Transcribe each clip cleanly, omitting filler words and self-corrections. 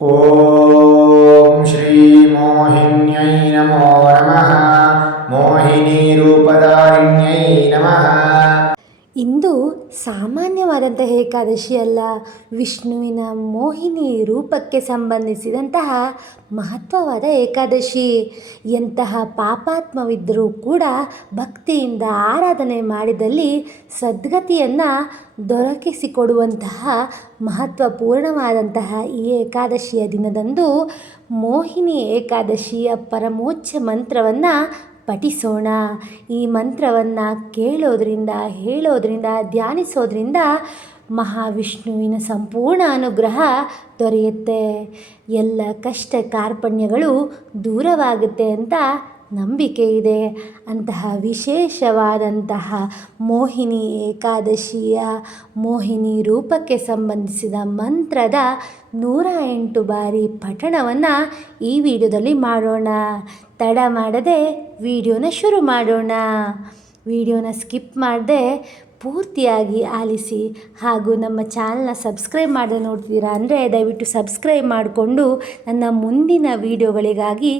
ಓಂ ಶ್ರೀ ಮೋಹಿನ್ಯೈ ನಮೋ ನಮಃ. ಮೋಹಿನಿ ರೂಪಧಾರಿಣ್ಯೈ ನಮಃ. ಇಂದು ಸಾಮಾನ್ಯವಾದಂತಹ ಏಕಾದಶಿ ಅಲ್ಲ, ವಿಷ್ಣುವಿನ ಮೋಹಿನಿ ರೂಪಕ್ಕೆ ಸಂಬಂಧಿಸಿದಂತಹ ಮಹತ್ವವಾದ ಏಕಾದಶಿ. ಎಂತಹ ಪಾಪಾತ್ಮವಿದ್ದರೂ ಕೂಡ ಭಕ್ತಿಯಿಂದ ಆರಾಧನೆ ಮಾಡಿದಲ್ಲಿ ಸದ್ಗತಿಯನ್ನು ದೊರಕಿಸಿಕೊಡುವಂತಹ ಮಹತ್ವಪೂರ್ಣವಾದಂತಹ ಈ ಏಕಾದಶಿಯ ದಿನದಂದು ಮೋಹಿನಿ ಏಕಾದಶಿಯ ಪರಮೋಚ್ಚ ಮಂತ್ರವನ್ನು ಪಠಿಸೋಣ. ಈ ಮಂತ್ರವನ್ನು ಕೇಳೋದ್ರಿಂದ, ಹೇಳೋದ್ರಿಂದ, ಧ್ಯಾನಿಸೋದ್ರಿಂದ ಮಹಾವಿಷ್ಣುವಿನ ಸಂಪೂರ್ಣ ಅನುಗ್ರಹ ದೊರೆಯುತ್ತೆ. ಎಲ್ಲ ಕಷ್ಟ ಕಾರ್ಪಣ್ಯಗಳು ದೂರವಾಗುತ್ತೆ ಅಂತ ನಂಬಿಕೆ ಇದೆ. ಅಂತಹ ವಿಶೇಷವಾದಂತಹ ಮೋಹಿನಿ ಏಕಾದಶಿಯ ಮೋಹಿನಿ ರೂಪಕ್ಕೆ ಸಂಬಂಧಿಸಿದ ಮಂತ್ರದ 108 ಬಾರಿ ಪಠಣವನ್ನು ಈ ವಿಡಿಯೋದಲ್ಲಿ ಮಾಡೋಣ. ತಡ ಮಾಡದೆ ವಿಡಿಯೋನ ಶುರು ಮಾಡೋಣ. ವಿಡಿಯೋನ ಸ್ಕಿಪ್ ಮಾಡದೆ ಪೂರ್ತಿಯಾಗಿ ಆಲಿಸಿ. ಹಾಗೂ ನಮ್ಮ ಚಾನಲ್ನ ಸಬ್ಸ್ಕ್ರೈಬ್ ಮಾಡದೆ ನೋಡ್ತೀರಾ ಅಂದರೆ ದಯವಿಟ್ಟು ಸಬ್ಸ್ಕ್ರೈಬ್ ಮಾಡಿಕೊಂಡು ನನ್ನ ಮುಂದಿನ ವಿಡಿಯೋಗಳಿಗಾಗಿ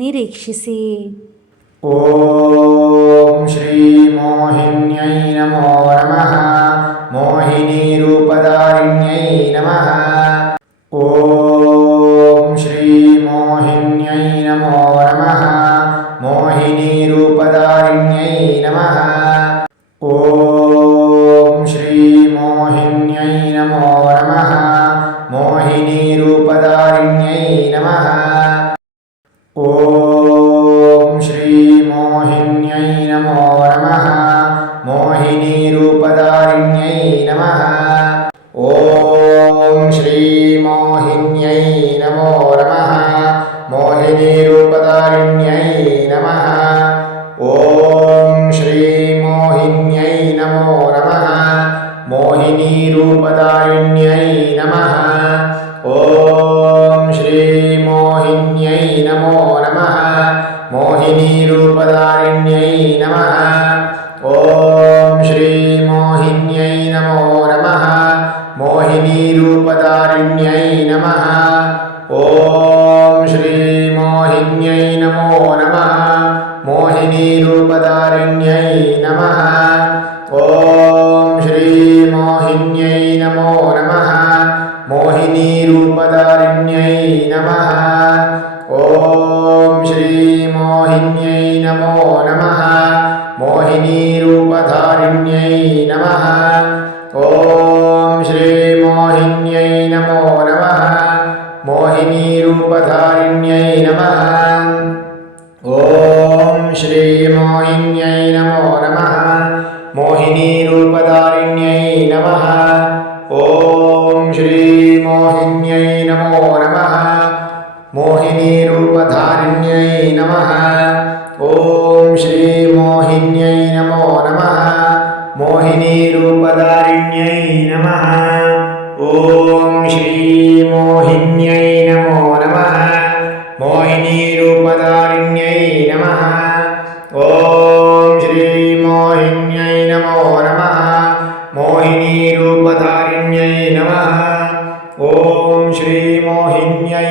ನಿರೀಕ್ಷಿಸಿ. ಓಂ ಶ್ರೀ ಮೋಹಿನ್ಯೈ ನಮೋ ನಮಃ. ಮೋಹಿನಿ ರೂಪಧಾರಿಣ್ಯೈ ನಮಃ. ಓಂ ಶ್ರೀ ಮೋಹಿನ್ಯೈ ನಮೋ ನಮಃ. ಮೋಹಿನಿ ರೂಪಧಾರಿಣ್ಯೈ ನಮಃ. ಓಂ ಶ್ರೀ ಮೋಹಿನ್ಯೈ ನಮೋ ನಮಃ. ಮೋಹಿನಿ ರೂಪಧಾರಿಣ್ಯೈ ನಮಃ. ಓಂ ಶ್ರೀ ಮೋಹಿನ್ಯೈ ನಮೋ ನಮಃ. ಮೋಹಿನಿ ರೂಪಧಾರಿಣ್ಯೈ ನಮಃ. ಓಂ ಶ್ರೀ ಮೋಹಿನ್ಯೈ ನಮೋ ನಮಃ. ಮೋಹಿನಿ ರೂಪಧಾರಿಣ್ಯೈ ನಮಃ. ಓಂ ಶ್ರೀ ಮೋಹಿನ್ಯೈ ನಮೋ ನಮಃ. ಮೋಹಿನಿ ರೂಪಧಾರಿಣ್ಯೈ ನಮಃ. ಓಂ ಶ್ರೀ ಮೋಹಿನ್ಯೈ ನಮೋ ನಮಃ. ಮೋಹಿನಿ ರೂಪಧಾರಿಣ್ಯೈ ನಮಃ. ಓಂ ಶ್ರೀ ಮೋಹಿನ್ಯೈ ನಮೋ ನಮಃ. ಮೋಹಿನಿ ರೂಪಧಾರಿಣ್ಯೈ ನಮಃ. ಓಂ ಶ್ರೀ ಮೋಹಿನ್ಯೈ ನಮೋ ನಮಃ. ಮೋಹಿನಿ ರೂಪಧಾರಿಣ್ಯೈ ನಮಃ. ಓಂ ಶ್ರೀ ಮೋಹಿನ್ಯೈ ನಮೋ ನಮಃ. ಮೋಹಿನಿ ರೂಪಧಾರಿಣ್ಯೈ ನಮಃ. ಓಂ ಶ್ರೀ ಮೋಹಿನ್ಯೈ ನಮೋ ನಮಃ. ಮೋಹಿನಿ ರೂಪಧಾರಿಣ್ಯೈ ನಮಃ. ಓಂ ಶ್ರೀ ಮೋಹಿನ್ಯೈ ನಮೋ ನಮಃ. ಮೋಹಿನಿ ರೂಪಧಾರಿಣ್ಯೈ ನಮಃ. ಓಂ ಶ್ರೀ ಮೋಹಿನ್ಯೈ ನಮೋ ನಮಃ. ಮೋಹಿನಿ ರೂಪಧಾರಿಣ್ಯೈ ನಮಃ. ಓಂ ಶ್ರೀ ಮೋಹಿನ್ಯೈ ನಮೋ ನಮಃ. ಮೋಹಿನಿ ರೂಪಧಾರಿಣ್ಯೈ ನಮಃ. ಓಂ ಶ್ರೀ ಮೋಹಿನ್ಯೈ ನಮೋ ನಮಃ. ಮೋಹಿನಿ ರೂಪಧಾರಿಣ್ಯೈ ನಮಃ. ಓಂ ಶ್ರೀ ಮೋಹಿನ್ಯೈ ನಮೋ ನಮಃ. ಮೋಹಿನಿ ರೂಪಧಾರಿಣ್ಯೈ ನಮಃ. ಓಂ ಶ್ರೀ ಮೋಹಿನ್ಯೈ ನಮೋ ನಮಃ. ಮೋಹಿನಿ ರೂಪಧಾರಿಣ್ಯೈ ನಮಃ. ಓಂ ಶ್ರೀ ಮೋಹಿನ್ಯೈ ನಮೋ ನಮಃ. ಮೋಹಿನಿ ರೂಪಧಾರಿಣ್ಯೈ ನಮಃ. ಓಂ ಶ್ರೀ ಮೋಹಿನ್ಯೈ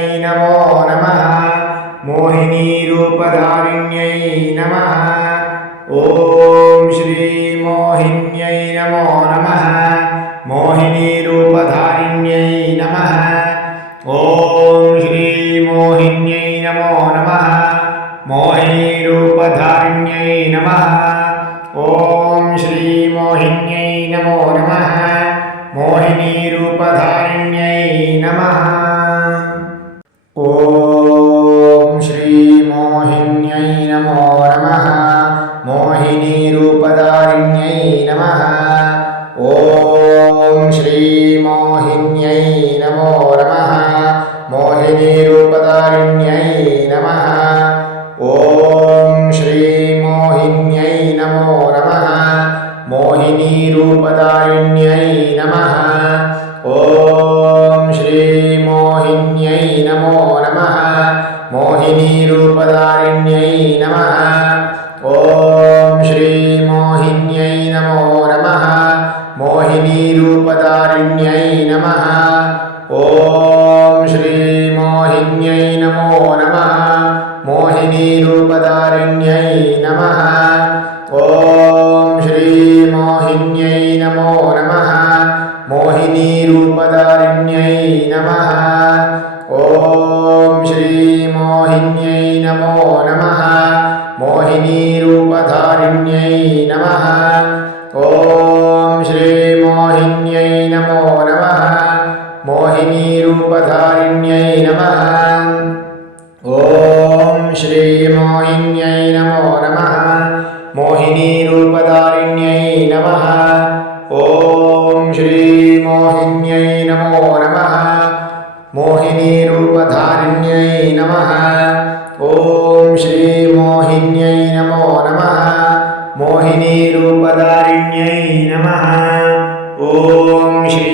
ನಮೋ ನಮಃ. ಮೋಹಿನಿ ರೂಪಧಾರಿಣ್ಯೈ ನಮಃ. ಓಂ ಶ್ರೀ ಮೋಹಿನ್ಯೈ ನಮೋ ನಮಃ. ಮೋಹಿನಿ ರೂಪಧಾರಿಣ್ಯೈ ನಮಃ. ಓಂ ಶ್ರೀ ಮೋಹಿನ್ಯೈ ನಮೋ ನಮಃ. ಮೋಹಿನಿ ರೂಪಧಾರಿಣ್ಯೈ ನಮಃ. ಓಂ ಶ್ರೀ ಮೋಹಿನ್ಯೈ ನಮೋ ನಮಃ. ಮೋಹಿನಿ ರೂಪಧಾರಿಣ್ಯೈ ನಮಃ. ಓಂ ಶ್ರೀ ಮೋಹಿನ್ಯೈ ನಮೋ ನಮಃ. ಮೋಹಿನಿ ರೂಪಧಾರಿಣ್ಯೈ ನಮಃ. ಓಂ ಶ್ರೀ ಮೋಹಿನ್ಯೈ ನಮೋ ನಮಃ. ಮೋಹಿನಿ ರೂಪಧಾರಿಣ್ಯೈ ನಮಃ. ಓಂ ಶ್ರೀ ಮೋಹಿನ್ಯೈ ನಮೋ ನಮಃ. ಮೋಹಿನಿ ರೂಪಧಾರಿಣ್ಯೈ ನಮಃ. ಓಂ ಶ್ರೀ ಮೋಹಿನ್ಯೈ ನಮೋ ನಮಃ. ಮೋಹಿನಿ ರೂಪಧಾರಿಣ್ಯೈ ನಮಃ. ಓಂ ಶ್ರೀ ಓಂ ಶ್ರೀ ಮೋಹಿನ್ಯೈ ನಮೋ ನಮಃ ಮೋಹಿನಿ ರೂಪಧಾರಿಣ್ಯೈ ನಮಃ ಓಂ ಶ್ರೀ ಮೋಹಿನ್ಯೈ ನಮೋ ನಮಃ ಮೋಹಿನಿ ರೂಪಧಾರಿಣ್ಯೈ ನಮಃ ಓಂ ಶ್ರೀ ಮೋಹಿನ್ಯೈ ನಮೋ ನಮಃ ಮೋಹಿನಿ ರೂಪಧಾರಿಣ್ಯೈ ನಮಃ ಓಂ ಶ್ರೀ ಮೋಹಿನ್ಯೈ ನಮೋ ನಮಃ ಮೋಹಿನಿ ರೂಪಧಾರಿಣ್ಯೈ ನಮಃ ಓಂ ಶ್ರೀ ಮೋಹಿನ್ಯೈ ನಮೋ ನಮಃ ಮೋಹಿನಿ ರೂಪಧಾರಿಣ್ಯೈ ನಮಃ ಓಂ ಶ್ರೀ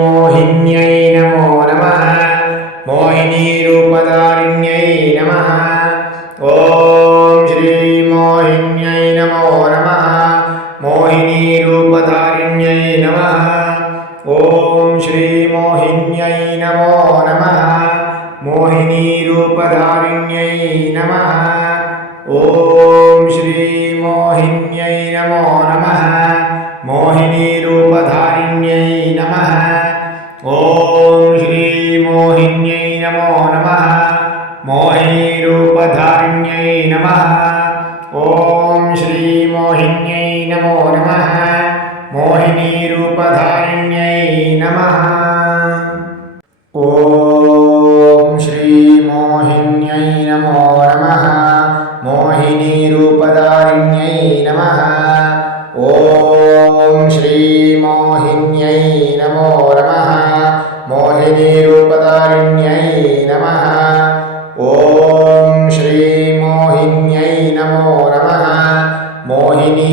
ಮೋಹಿನ್ಯೈ ನಮೋ ನಮಃ ಮೋಹಿನಿ ರೂಪಧಾರಿಣ್ಯೈ ನಮಃ ಓಂ ಶ್ರೀ ಮೋಹಿನ್ಯೈ ನಮೋ ನಮಃ ಮೋಹಿನಿ ರೂಪಧಾರಿಣ್ಯೈ ನಮಃ ಓಂ ಶ್ರೀ ಮೋಹಿನ್ಯೈ ನಮೋ ನಮಃ ಮೋಹಿನಿ ರೂಪಧಾರಿಣ್ಯೈ ನಮಃ ಓಂ ಶ್ರೀ ಮೋಹಿನ್ಯೈ ನಮೋ ನಮಃ ಮೋಹಿನಿ ರೂಪಧಾರಿಣ್ಯೈ ನಮಃ ಓಂ ಶ್ರೀ ಮೋಹಿನ್ಯೈ ನಮೋ ನಮಃ ಮೋಹಿನಿ ರೂಪಧಾರಿಣ್ಯೈ ನಮಃ ಓಂ ಶ್ರೀ ಮೋಹಿನ್ಯೈ ನಮೋ ನಮಃ ಮೋಹಿನಿ ರೂಪಧಾರಿಣ್ಯೈ ನಮಃ ಓಂ ಶ್ರೀ ಮೋಹಿನ್ಯೈ ನಮೋ ನಮಃ ಮೋಹಿನಿ ರೂಪಧಾರಿಣ್ಯೈ ನಮಃ ಓಂ ಶ್ರೀ ಮೋಹಿನ್ಯೈ ನಮೋ ನಮಃ ಮೋಹಿನಿ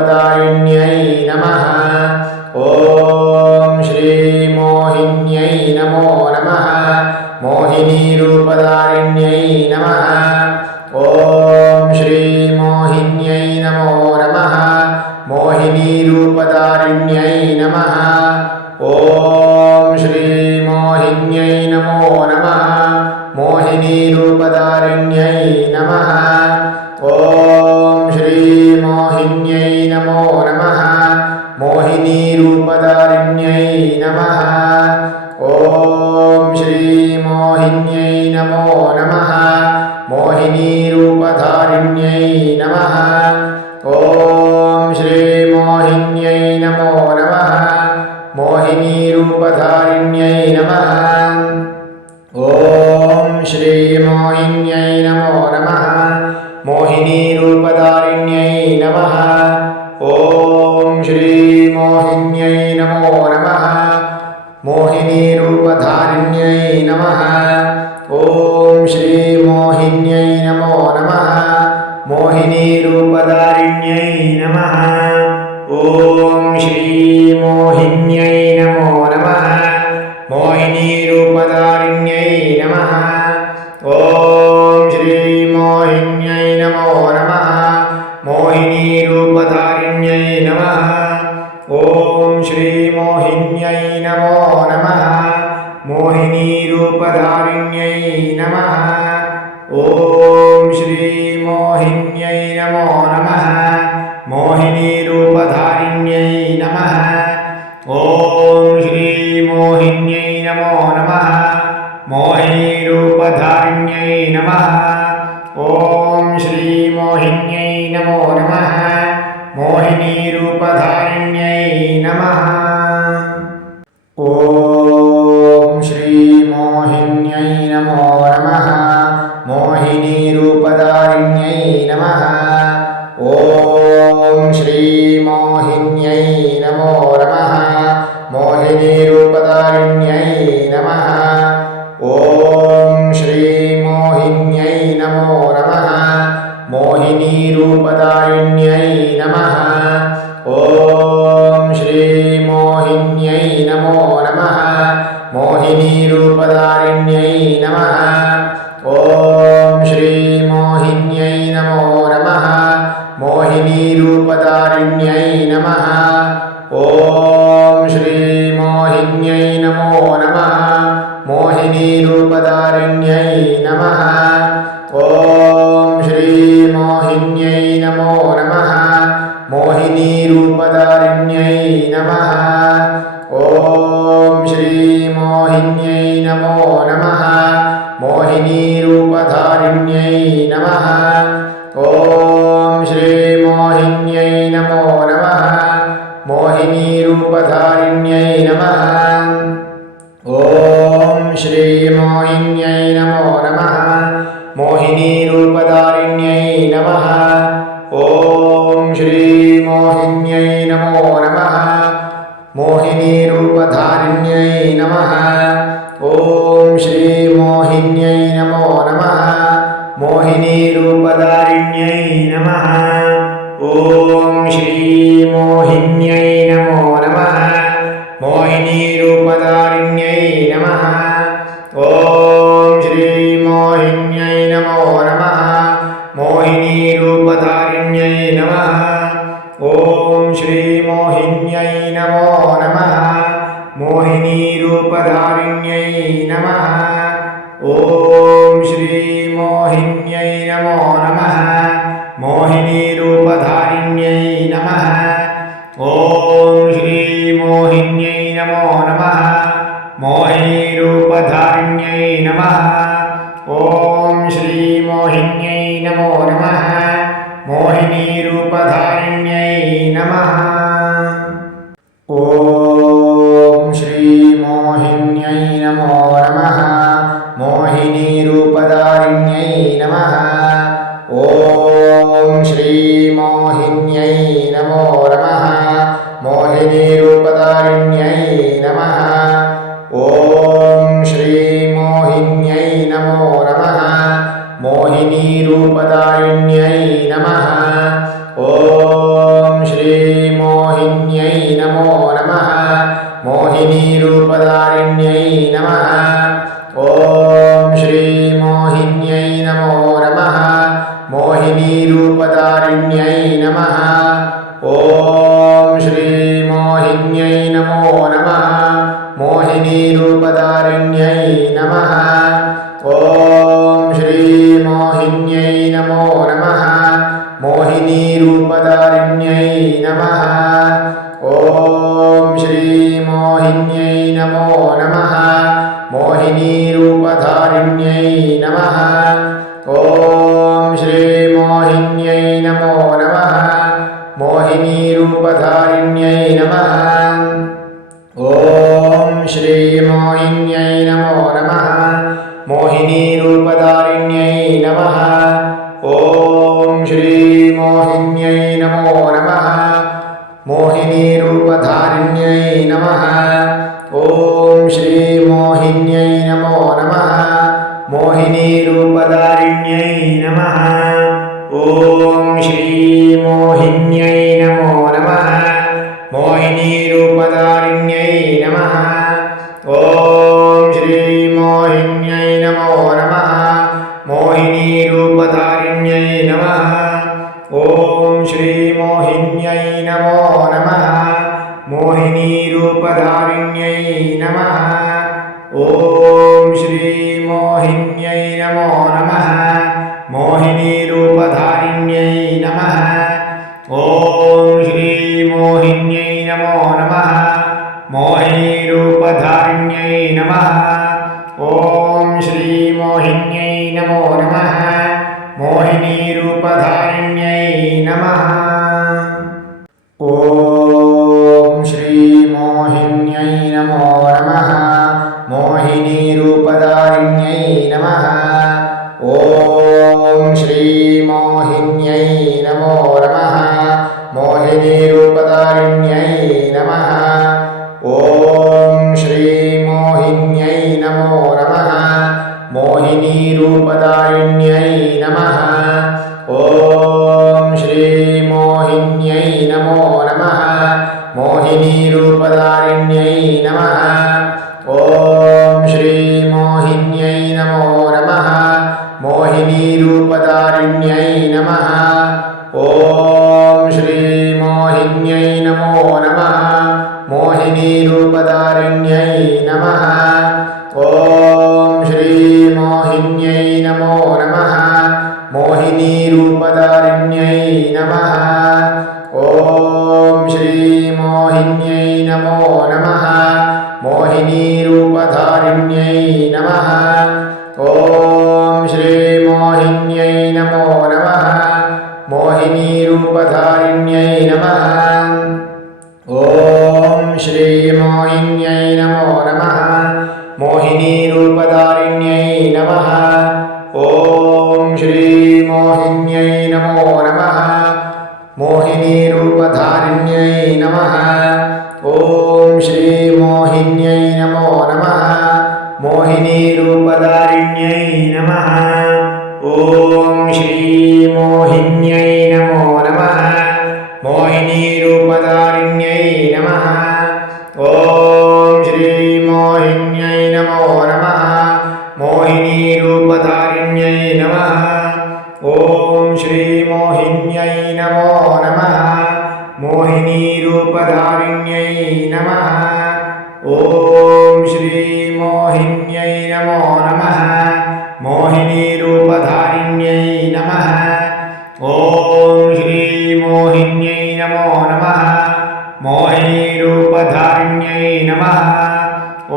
ರೂಪಧಾರಿಣ್ಯೈ ನಮಃ ಓಂ ಶ್ರೀ ಮೋಹಿನ್ಯೈ ನಮೋ ನಮಃ ಮೋಹಿನಿ ರೂಪಧಾರಿಣ್ಯೈ ನಮಃ ಓಂ ಶ್ರೀ ಮೋಹಿನ್ಯೈ ನಮೋ ನಮಃ ಮೋಹಿನಿ ರೂಪಧಾರಿಣ್ಯೈ ನಮಃ ಓಂ ಶ್ರೀ ಮೋಹಿನ್ಯೈ ನಮೋ ನಮಃ ಮೋಹಿನಿ ರೂಪಧಾರಿಣ್ಯೈ ನಮಃ ಓಂ ಶ್ರೀ ಮೋಹಿನ್ಯೈ ನಮೋ ನಮಃ ಮೋಹಿನಿ ರೂಪಧಾರಿಣ್ಯೈ ನಮಃ ಓಂ ಶ್ರೀ ಮೋಹಿನ್ಯೈ ನಮೋ ನಮಃ ಮೋಹಿನಿ ರೂಪಧಾರಿಣ್ಯೈ ನಮಃ ಓಂ ಶ್ರೀ ಮೋಹಿನ್ಯೈ ನಮೋ ನಮಃ ಮೋಹಿನಿ ರೂಪಧಾರಿಣ್ಯೈ ನಮಃ ಓಂ ಶ್ರೀ ಮೋಹಿನ್ಯೈ ನಮೋ ನಮಃ ಮೋಹಿನಿ ರೂಪಧಾರಿಣ್ಯೈ ನಮಃ ಓಂ ಶ್ರೀ ಮೋಹಿನ್ಯೈ ನಮೋ ನಮಃ ಮೋಹಿನಿ ರೂಪಧಾರಿಣ್ಯೈ ನಮಃ ಓಂ ಶ್ರೀ ಮೋಹಿನ್ಯೈ ನಮೋ ನಮಃ ಮೋಹಿನಿ ರೂಪಧಾರಿಣ್ಯೈ ನಮಃ ಓಂ ಶ್ರೀ ಮೋಹಿನ್ಯೈ ನಮೋ ನಮಃ ಮೋಹಿನಿ ರೂಪಧಾರಿಣ್ಯೈ ನಮಃ ಓಂ ಶ್ರೀ ಮೋಹಿನ್ಯೈ ನಮೋ ನಮಃ ಮೋಹಿನಿ ರೂಪಧಾರಿಣ್ಯೈ ನಮಃ ಓಂ ಶ್ರೀ ಮೋಹಿನ್ಯೈ ನಮೋ ನಮಃ ಮೋಹಿನಿ ರೂಪಧಾರಿಣ್ಯೈ ನಮಃ ಓಂ ಶ್ರೀ ಮೋಹಿನ್ಯೈ ನಮೋ ನಮಃ ಮೋಹಿನಿ ರೂಪಧಾರಿಣ್ಯೈ ನಮಃ ಓಂ ಶ್ರೀ ಮೋಹಿನ್ಯೈ ನಮೋ ನಮಃ ಮೋಹಿನಿ ರೂಪಧಾರಿಣ್ಯೈ ನಮಃ ಓಂ ಶ್ರೀ ಮೋಹಿನ್ಯೈ ನಮೋ ನಮಃ ಮೋಹಿನಿ ರೂಪಧಾರಿಣ್ಯೈ ನಮಃ ಓಂ ಶ್ರೀ ಮೋಹಿನ್ಯೈ ನಮೋ ನಮಃ ಮೋಹಿನಿ ರೂಪಧಾರಿಣ್ಯೈ ನಮಃ ಓಂ ಶ್ರೀ ಮೋಹಿನ್ಯೈ ನಮೋ ನಮಃ ಮೋಹಿನಿ ರೂಪಧಾರಿಣ್ಯೈ ನಮಃ ಓಂ ಶ್ರೀ ಮೋಹಿನ್ಯೈ ನಮೋ ನಮಃ ಮೋಹಿನಿ ರೂಪಧಾರಿಣ್ಯೈ ನಮಃ ಓಂ ಶ್ರೀ ಮೋಹಿನ್ಯೈ ನಮೋ ನಮಃ ಮೋಹಿನಿ ರೂಪಧಾರಿಣ್ಯೈ ನಮಃ ಓಂ ಶ್ರೀ ಮೋಹಿನ್ಯೈ ನಮೋ ನಮಃ ಮೋಹಿನಿ ರೂಪಧಾರಿಣ್ಯೈ ನಮಃ ಓಂ ಶ್ರೀ ಮೋಹಿನ್ಯೈ ನಮೋ ನಮಃ ಮೋಹಿನಿ ರೂಪಧಾರಿಣ್ಯೈ ನಮಃ ಓಂ ಶ್ರೀ ಮೋಹಿನ್ಯೈ ನಮೋ ನಮಃ ಮೋಹಿನಿ ರೂಪಧಾರಿಣ್ಯೈ ನಮಃ ಓಂ ಶ್ರೀ ಮೋಹಿನ್ಯೈ ನಮೋ ನಮಃ ಮೋಹಿನಿ ರೂಪಧಾರಿಣ್ಯೈ ನಮಃ ಓಂ ಶ್ರೀ ಮೋಹಿನ್ಯೈ ನಮೋ नमः मोहिनीरूपधारिण्यै नमः ॐ श्रीमोहिन्यै नमो नमः मोहिनीरूपधारिण्यै नमः ॐ श्रीमोहिन्यै नमो नमः मोहिनीरूपधारिण्यै नमः ॐ श्रीमोहिन्यै नमो नमः मोहिनीरूपधारिण्यै नमः ॐ श्रीमोहिन्यै नमो नमः मोहिनीरूपधारिण्यै नमः ॐ श्रीमोहिन्यै नमो नमः मोहिनीरूपधारिण्यै नमः ॐ श्रीमोहिन्यै नमो नमः मोहिनीरूपधारिण्यै नमः ॐ श्रीमोहिन्यै नमो नमः मोहिनीरूपधारिण्यै नमः ॐ श्रीमोहिन्यै नमो नमः मोहिनीरूपधारिण्यै नमः ॐ श्रीमोहिन्यै नमो नमः मोहिनीरूपधारिण्यै नमः ॐ श्रीमोहिन्यै नमो नमः मोहिनीरूपधारिण्यै नमः ॐ श्रीमोहिन्यै नमो नमः मोहिनीरूपधारिण्यै नमः ॐ श्रीमोहिन्यै नमो नमः मोहिनीरूपधारिण्यै नमः ॐ श्रीमोहिन्यै नमो नमः मोहिनीरूपधारिण्यै नमः ॐ श्रीमोहिन्यै नमो नमः मोहिनीरूपधारिण्यै नमः ॐ श्रीमोहिन्यै नमो नमः मोहिनीरूपधारिण्यै नमः ॐ श्रीमोहिन्यै नमो नमः मोहिनीरूपधारिण्यै नमः ॐ श्रीमोहिन्यै नमो नमः मोहिनीरूपधारिण्यै नमः ॐ श्रीमोहिन्यै नमो नमः मोहिनीरूपधारिण्यै नमः ॐ श्रीमोहिन्यै नमो नमः मोहिनीरूपधारिण्यै नमः ॐ श्रीमोहिन्यै नमो नमः मोहिनीरूपधारिण्यै नमः ॐ श्रीमोहिन्यै नमो नमः मोहिनीरूपधारिण्यै नमः ॐ श्रीमोहिन्यै नमो नमः मोहिनीरूपधारिण्यै नमः ॐ श्रीमोहिन्यै नमो नमः मोहिनीरूपधारिण्यै नमः ॐ श्रीमोहिन्यै नमो नमः मोहिनीरूपधारिण्यै नमः ॐ श्रीमोहिन्यै नमो नमः मोहिनीरूपधारिण्यै नमः ॐ श्रीमोहिन्यै नमो नमः मोहिनीरूपधारिण्यै नमः ॐ श्रीमोहिन्यै नमो नमः मोहिनीरूपधारिण्यै नमः ॐ श्रीमोहिन्यै नमो नमः मोहिनीरूपधारिण्यै नमः ॐ श्रीमोहिन्यै नमो नमः मोहिनीरूपधारिण्यै नमः ॐ श्रीमोहिन्यै नमो नमः मोहिनीरूपधारिण्यै नमः ॐ श्रीमोहिन्यै नमो नमः मोहिनीरूपधारिण्यै नमः ॐ श्रीमोहिन्यै नमो नमः मोहिनीरूपधारिण्यै नमः ॐ श्रीमोहिन्यै नमो नमः मोहिनीरूपधारिण्यै नमः ॐ श्रीमोहिन्यै नमो नमः मोहिनीरूपधारिण्यै नमः ॐ श्रीमोहिन्यै नमो नमः मोहिनीरूपधारिण्यै नमः ॐ श्रीमोहिन्यै नमो नमः मोहिनीरूपधारिण्यै नमः ಓಂ ಶ್ರೀ ಮೋಹಿನ್ಯೈ ನಮೋ ನಮಃ ಮೋಹಿನಿ ರೂಪಧಾರಿಣ್ಯೈ ನಮಃ ಓಂ ಶ್ರೀ ಮೋಹಿನ್ಯೈ ನಮೋ ನಮಃ ಮೋಹಿನಿ ರೂಪಧಾರಿಣ್ಯೈ ನಮಃ ಓಂ ಶ್ರೀ ಮೋಹಿನ್ಯೈ ನಮೋ ನಮಃ ಮೋಹಿನಿ ರೂಪಧಾರಿಣ್ಯೈ ನಮಃ ಓಂ ಶ್ರೀ ಮೋಹಿನ್ಯೈ ನಮೋ ನಮಃ ಮೋಹಿನಿ ರೂಪಧಾರಿಣ್ಯೈ ನಮಃ ಓಂ ಶ್ರೀ ಮೋಹಿನ್ಯೈ ನಮೋ ನಮಃ ಮೋಹಿನಿ ರೂಪಧಾರಿಣ್ಯೈ ನಮಃ ಓಂ ಶ್ರೀ ಮೋಹಿನ್ಯೈ ನಮೋ ನಮಃ ಮೋಹಿನಿ ರೂಪಧಾರಿಣ್ಯೈ ನಮಃ ಓಂ ಶ್ರೀ ಮೋಹಿನ್ಯೈ ನಮೋ ನಮಃ ಮೋಹಿನಿ ರೂಪಧಾರಿಣ್ಯೈ ನಮಃ ಓಂ ಶ್ರೀ ಮೋಹಿನ್ಯೈ ನಮೋ ನಮಃ ಮೋಹಿನಿ ರೂಪಧಾರಿಣ್ಯೈ ನಮಃ ಓಂ ಶ್ರೀ ಮೋಹಿನ್ಯೈ ನಮೋ ನಮಃ ಮೋಹಿನಿ ರೂಪಧಾರಿಣ್ಯೈ ನಮಃ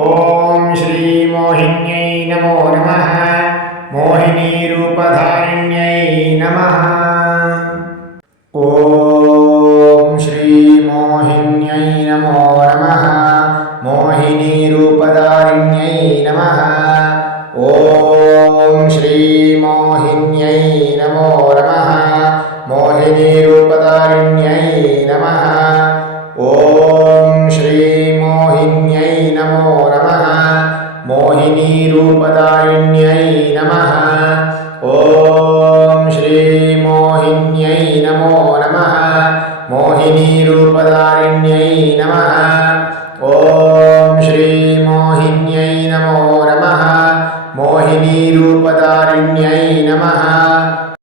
ಓಂ ಶ್ರೀ ಮೋಹಿನ್ಯೈ ನಮೋ ನಮಃ ಮೋಹಿನಿ ರೂಪಧಾರಿಣ್ಯೈ ನಮಃ ಓಂ ಶ್ರೀ ಮೋಹಿನ್ಯೈ ನಮೋ ನಮಃ ಮೋಹಿನಿ ರೂಪಧಾರಿಣ್ಯೈ ನಮಃ ಓಂ ಶ್ರೀ ಮೋಹಿನ್ಯೈ ನಮೋ ನಮಃ ಮೋಹಿನಿ ರೂಪಧಾರಿಣ್ಯೈ ನಮಃ ಓಂ ಶ್ರೀ ಮೋಹಿನ್ಯೈ ನಮೋ ನಮಃ ಮೋಹಿನಿ ರೂಪಧಾರಿಣ್ಯೈ ನಮಃ ಓಂ ಶ್ರೀ ಮೋಹಿನ್ಯೈ ನಮೋ ನಮಃ ಮೋಹಿನಿ ರೂಪಧಾರಿಣ್ಯೈ ನಮಃ ಓಂ ಶ್ರೀ ಮೋಹಿನ್ಯೈ ನಮೋ ನಮಃ ಮೋಹಿನಿ ರೂಪಧಾರಿಣ್ಯೈ ನಮಃ